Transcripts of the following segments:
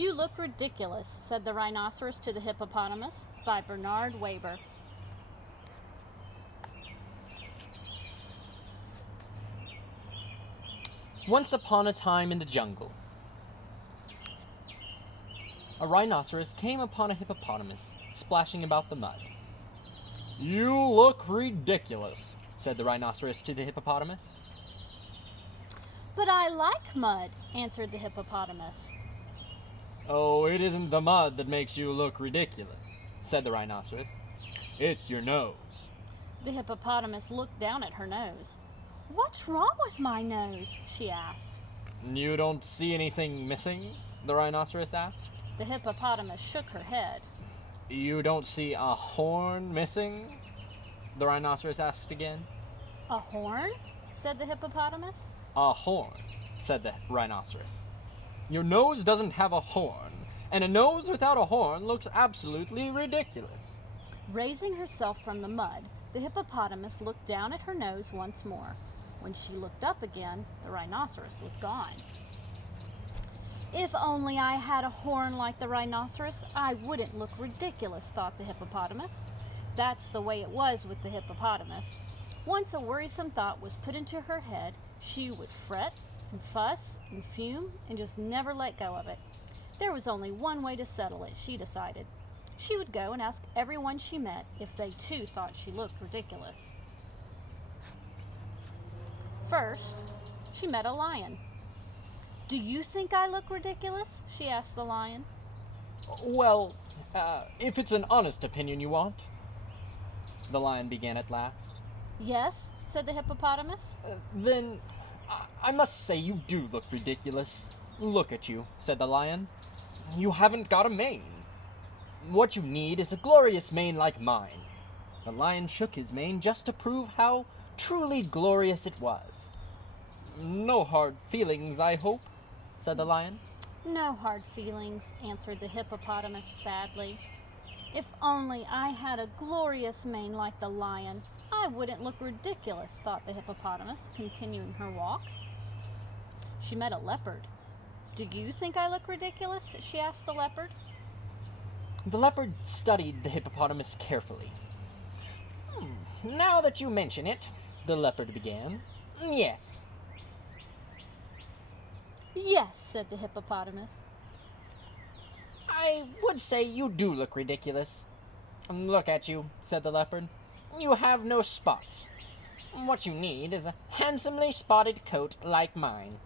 "You look ridiculous," said the rhinoceros to the hippopotamus, by Bernard Waber. Once upon a time in the jungle, a rhinoceros came upon a hippopotamus splashing about the mud. "You look ridiculous," said the rhinoceros to the hippopotamus. "But I like mud," answered the hippopotamus. "Oh, it isn't the mud that makes you look ridiculous," said the rhinoceros. "It's your nose." The hippopotamus looked down at her nose. "What's wrong with my nose?" she asked. "You don't see anything missing?" the rhinoceros asked. The hippopotamus shook her head. "You don't see a horn missing?" the rhinoceros asked again. "A horn?" said the hippopotamus. "A horn," said the rhinoceros. "Your nose doesn't have a horn, and a nose without a horn looks absolutely ridiculous." Raising herself from the mud, the hippopotamus looked down at her nose once more. When she looked up again, the rhinoceros was gone. "If only I had a horn like the rhinoceros, I wouldn't look ridiculous," thought the hippopotamus. That's the way it was with the hippopotamus. Once a worrisome thought was put into her head, she would fret and fuss and fume and just never let go of it. There was only one way to settle it, she decided. She would go and ask everyone she met if they too thought she looked ridiculous. First, she met a lion. "Do you think I look ridiculous?" she asked the lion. "Well, if it's an honest opinion you want," the lion began at last. "Yes," said the hippopotamus. "Then I must say you do look ridiculous. Look at you," said the lion. "You haven't got a mane. What you need is a glorious mane like mine." The lion shook his mane just to prove how truly glorious it was. "No hard feelings, I hope," said the lion. "No hard feelings," answered the hippopotamus sadly. "If only I had a glorious mane like the lion, I wouldn't look ridiculous," thought the hippopotamus, continuing her walk. She met a leopard. "Do you think I look ridiculous?" she asked the leopard. The leopard studied the hippopotamus carefully. "Now that you mention it," the leopard began, "yes." "Yes," said the hippopotamus. "I would say you do look ridiculous." "Look at you," said the leopard. "You have no spots. What you need is a handsomely spotted coat like mine."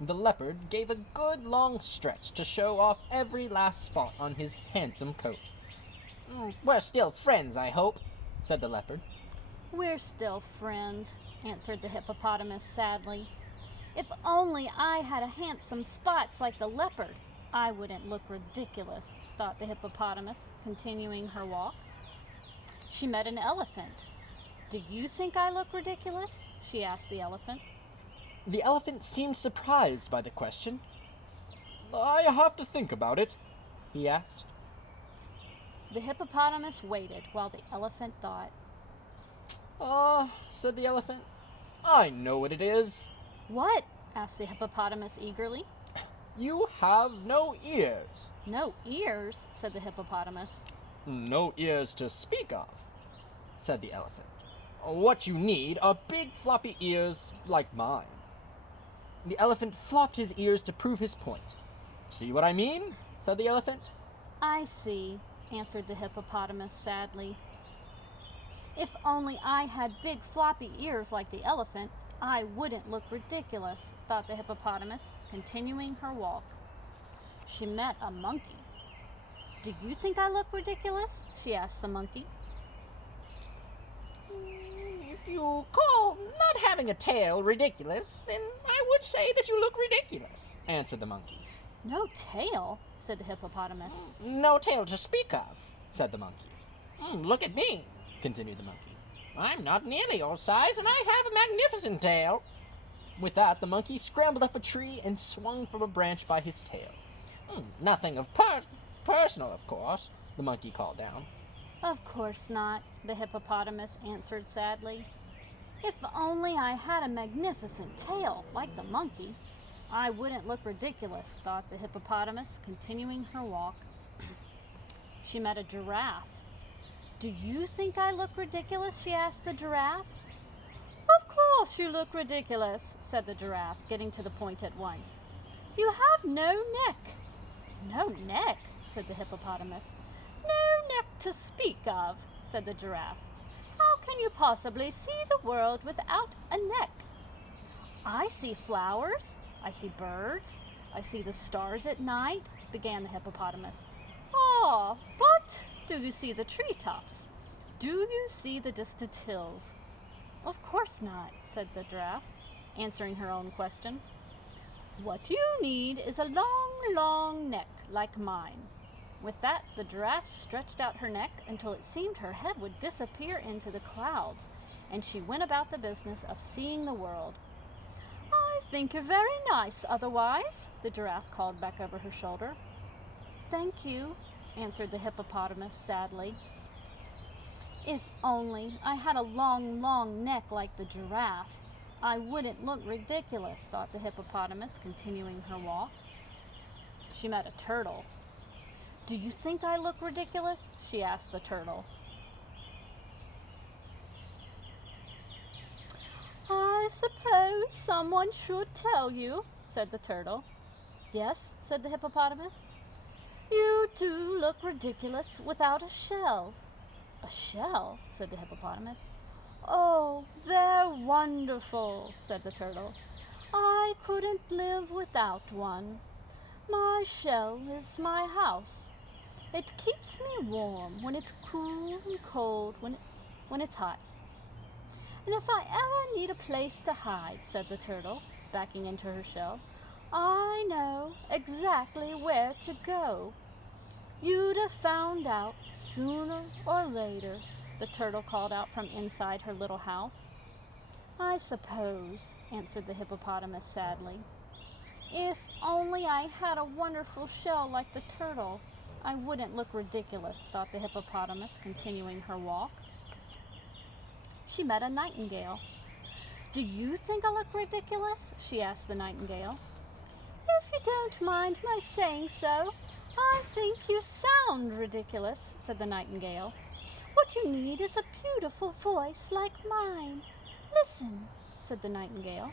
The leopard gave a good long stretch to show off every last spot on his handsome coat. "We're still friends, I hope," said the leopard. "We're still friends," answered the hippopotamus sadly. "If only I had a handsome spots like the leopard, I wouldn't look ridiculous," thought the hippopotamus, continuing her walk. She met an elephant. "Do you think I look ridiculous?" she asked the elephant. The elephant seemed surprised by the question. "I have to think about it," he asked. The hippopotamus waited while the elephant thought. Said the elephant, "I know what it is. "What?" asked the hippopotamus eagerly. You have no ears." "No ears?" said the hippopotamus. "No ears to speak of," said the elephant. "What you need are big floppy ears like mine." The elephant flopped his ears to prove his point. "See what I mean?" said the elephant. "I see," answered the hippopotamus sadly. "If only I had big floppy ears like the elephant, I wouldn't look ridiculous," thought the hippopotamus, continuing her walk. She met a monkey. "Do you think I look ridiculous?" she asked the monkey. "If you call not having a tail ridiculous, then I would say that you look ridiculous," answered the monkey. "No tail?" said the hippopotamus. "No tail to speak of," said the monkey. "Look at me," continued the monkey. "I'm not nearly your size, and I have a magnificent tail." With that, the monkey scrambled up a tree and swung from a branch by his tail. "Nothing of personal, of course," the monkey called down. "Of course not," the hippopotamus answered sadly. "If only I had a magnificent tail like the monkey, I wouldn't look ridiculous, thought the hippopotamus, continuing her walk. She met a giraffe. Do you think I look ridiculous? She asked the giraffe. Of course you look ridiculous, said the giraffe, getting to the point at once. You have no neck. No neck, said the hippopotamus. No neck to speak of, said the giraffe. How can you possibly see the world without a neck? I see flowers, I see birds, I see the stars at night, began the hippopotamus. Ah, but do you see the treetops? Do you see the distant hills? Of course not, said the giraffe, answering her own question. What you need is a long, long neck like mine. With that, the giraffe stretched out her neck until it seemed her head would disappear into the clouds, and she went about the business of seeing the world. I think you're very nice otherwise, the giraffe called back over her shoulder. Thank you, answered the hippopotamus sadly. If only I had a long, long neck like the giraffe, I wouldn't look ridiculous, thought the hippopotamus, continuing her walk. She met a turtle. Do you think I look ridiculous? She asked the turtle. I suppose someone should tell you, said the turtle. Yes, said the hippopotamus. You do look ridiculous without a shell. A shell, said the hippopotamus. Oh, they're wonderful, said the turtle. I couldn't live without one. My shell is my house. It keeps me warm when it's cool and cold when it's hot. And if I ever need a place to hide, said the turtle, backing into her shell, I know exactly where to go. You'd have found out sooner or later, the turtle called out from inside her little house. I suppose, answered the hippopotamus sadly. If only I had a wonderful shell like the turtle, I wouldn't look ridiculous, thought the hippopotamus, continuing her walk. She met a nightingale. Do you think I look ridiculous? She asked the nightingale. If you don't mind my saying so, I think you sound ridiculous, said the nightingale. What you need is a beautiful voice like mine. Listen, said the nightingale,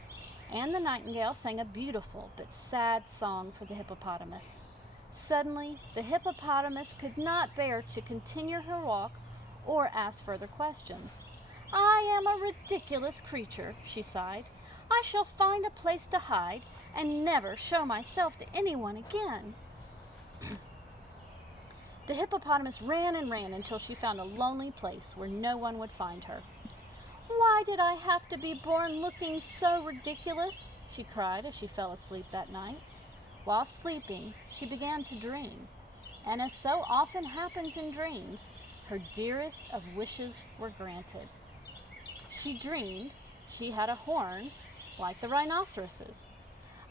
and the nightingale sang a beautiful but sad song for the hippopotamus. Suddenly, the hippopotamus could not bear to continue her walk or ask further questions. I am a ridiculous creature, she sighed. I shall find a place to hide and never show myself to anyone again. The hippopotamus ran and ran until she found a lonely place where no one would find her. Why did I have to be born looking so ridiculous? She cried as she fell asleep that night. While sleeping, she began to dream, and as so often happens in dreams, her dearest of wishes were granted. She dreamed she had a horn like the rhinoceroses,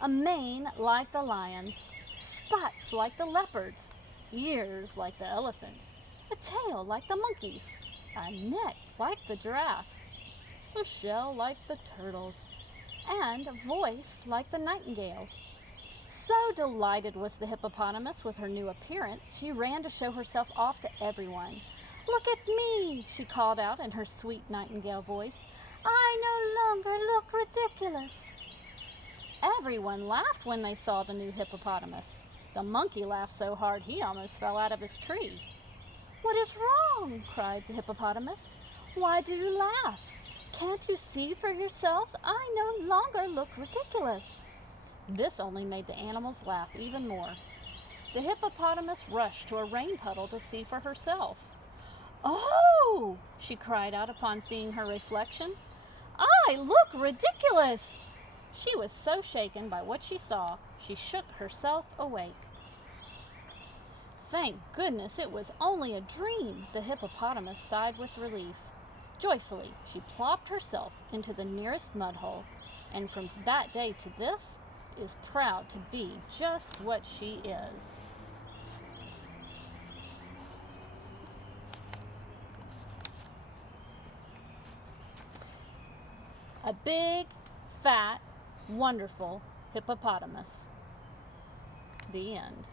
a mane like the lions, spots like the leopards, ears like the elephants, a tail like the monkeys, a neck like the giraffes, a shell like the turtles, and a voice like the nightingales. So delighted was the hippopotamus with her new appearance, she ran to show herself off to everyone. Look at me, she called out in her sweet nightingale voice. I no longer look ridiculous. Everyone laughed when they saw the new hippopotamus. The monkey laughed so hard he almost fell out of his tree. What is wrong? Cried the hippopotamus. Why do you laugh? Can't you see for yourselves I no longer look ridiculous? This only made the animals laugh even more. The hippopotamus rushed to a rain puddle to see for herself. Oh! She cried out upon seeing her reflection. I look ridiculous! She was so shaken by what she saw, she shook herself awake. Thank goodness it was only a dream, the hippopotamus sighed with relief. Joyfully, she plopped herself into the nearest mud hole, and from that day to this, is proud to be just what she is. A big, fat, wonderful hippopotamus. The end.